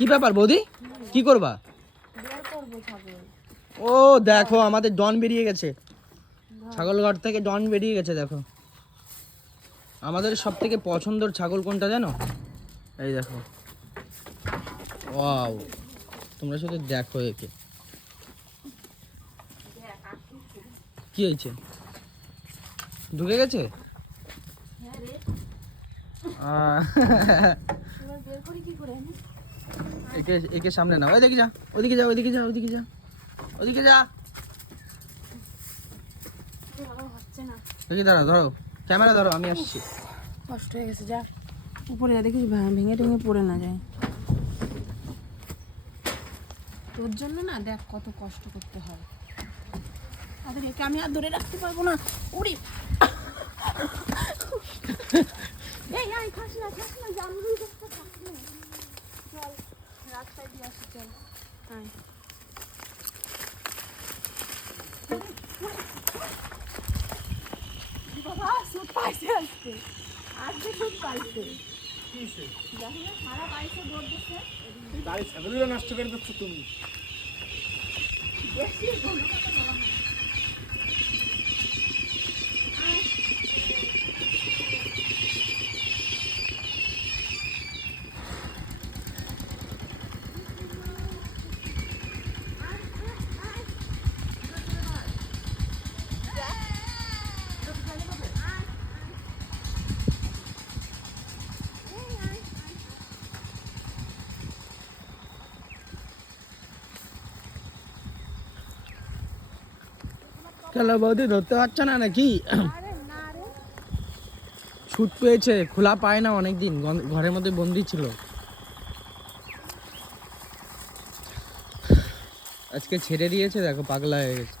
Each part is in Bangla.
কি ব্যাপার বৌদি? কি করবা? ও দেখো আমাদের ডন বেরিয়ে গেছে। ছাগল ঘর থেকে ডন বেরিয়ে গেছে দেখো। আমাদের সব থেকে পছন্দের ছাগল কোনটা জানো? এই দেখো। ওয়াও তোমরা শুধু দেখো একে। কি হয়েছে? ঢুকে গেছে? আহ, বের করি কি করে? আমি একে একে সামনে নাও। ওই দেখি যা, ওদিকে যা ওদিকে যা ওদিকে যা ওদিকে যা। না দেখি দাঁড়া ধরো। ক্যামেরা ধরো, আমি আসছি। কষ্ট হয়ে গেছে, যা। উপরে যা, দেখিস ভেঙে টেঙে পড়ে না যায়। তোর জন্য না, দেখ কত কষ্ট করতে হয়। তাদের একে আমি আর ধরে রাখতে পারব না। উড়ি এই আয় খাস না খাস না, জামরুল গাছটা খাস না চল রাস্তায় দিয়ে আসি চল আয় বাবা সুট পাইছে আজকে। আজকে খুব পাইছে। বাড়ির ছাগলগুলো নষ্ট করে দিচ্ছ তুমি। বেশি গরু কথা বলা হয়। খেলা বৌদি, ধরতে পারছ না নাকি? ছুট পেয়েছে, খোলা পায় না অনেকদিন ঘরের মধ্যে বন্দি ছিল। আজকে ছেড়ে দিয়েছে, দেখো পাগলা হয়ে গেছে।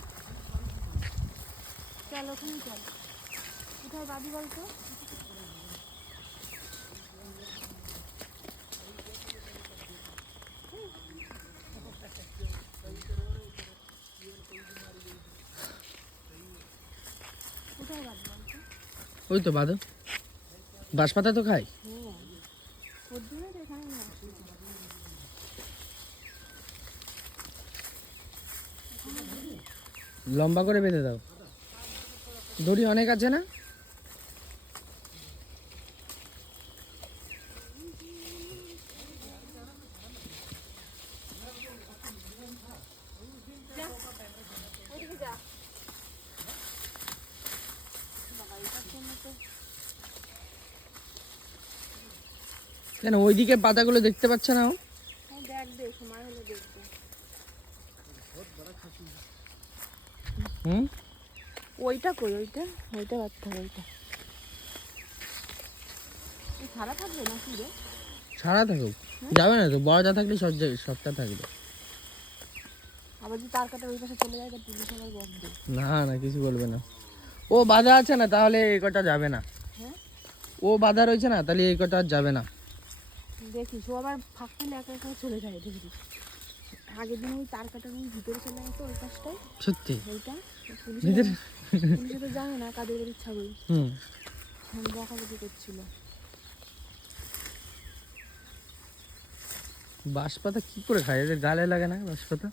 চল কোথায় বাদি বলতো? ওই তো বাদ বাঁশপাতা তো খাই। লম্বা করে বেঁধে দাও। দড়ি অনেক আছে না ওইদিকে যা বাবা এটার জন্য তো কেন ওইদিকে পাতাগুলো দেখতে পাচ্ছে না ও? হ্যাঁ হুম? ওইটা কই ওইটা? ওইটা বাচ্চা ওইটা। সারা থাকবে রে? ছাড়া থাকুক। যাবে না তো বড়টা থাকলে সব সবটা থাকবে। আবার যদি তার কাটা ওই পাশে চলে যায় পুলিশ আবার বকবে না না কিছু বলবে না। ও বাধা আছে না তাহলে এই কটা যাবে না। হ্যাঁ? ও বাধা রয়েছে না তাহলে এই কটা আর যাবে না। দেখিস ও আবার ফাঁক পেলে একা একা চলে যায় দেখবি আগের দিন ওই তার কাটার ওই ভিতরে চলে গেছে ওই পাশটায়। সত্যি? ওইটা? পুলিশ পুলিশে তো জানে না কাদের বাড়ির ছাগল। হুম। বকাবকি করছিল। বাঁশপাতা কি করে খায়? এদের গালে লাগে না বাঁশপাতা?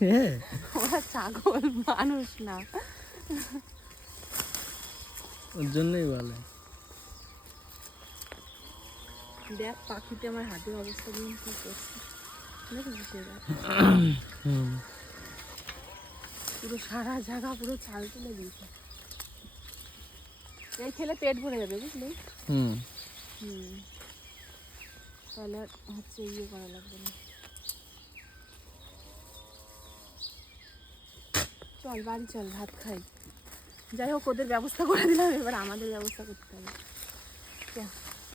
হ্যাঁ ওরা ছাগল মানুষ না। ওর জন্যই বলে। দেখ পাখিতে আমার হাতের অবস্থা দিন কি করছে। পুরো সারা জায়গা পুরো চাল তুলে দিয়েছে। এই খেলে পেট ভরে যাবে বুঝলি? হুম। হুম। তাহলে হচ্ছে ইয়ে করা লাগবে না। চল বাড়ি চল ভাত খাই। যাই হোক ওদের ব্যবস্থা করে দিলাম এবার আমাদের ব্যবস্থা করতে হবে। চল।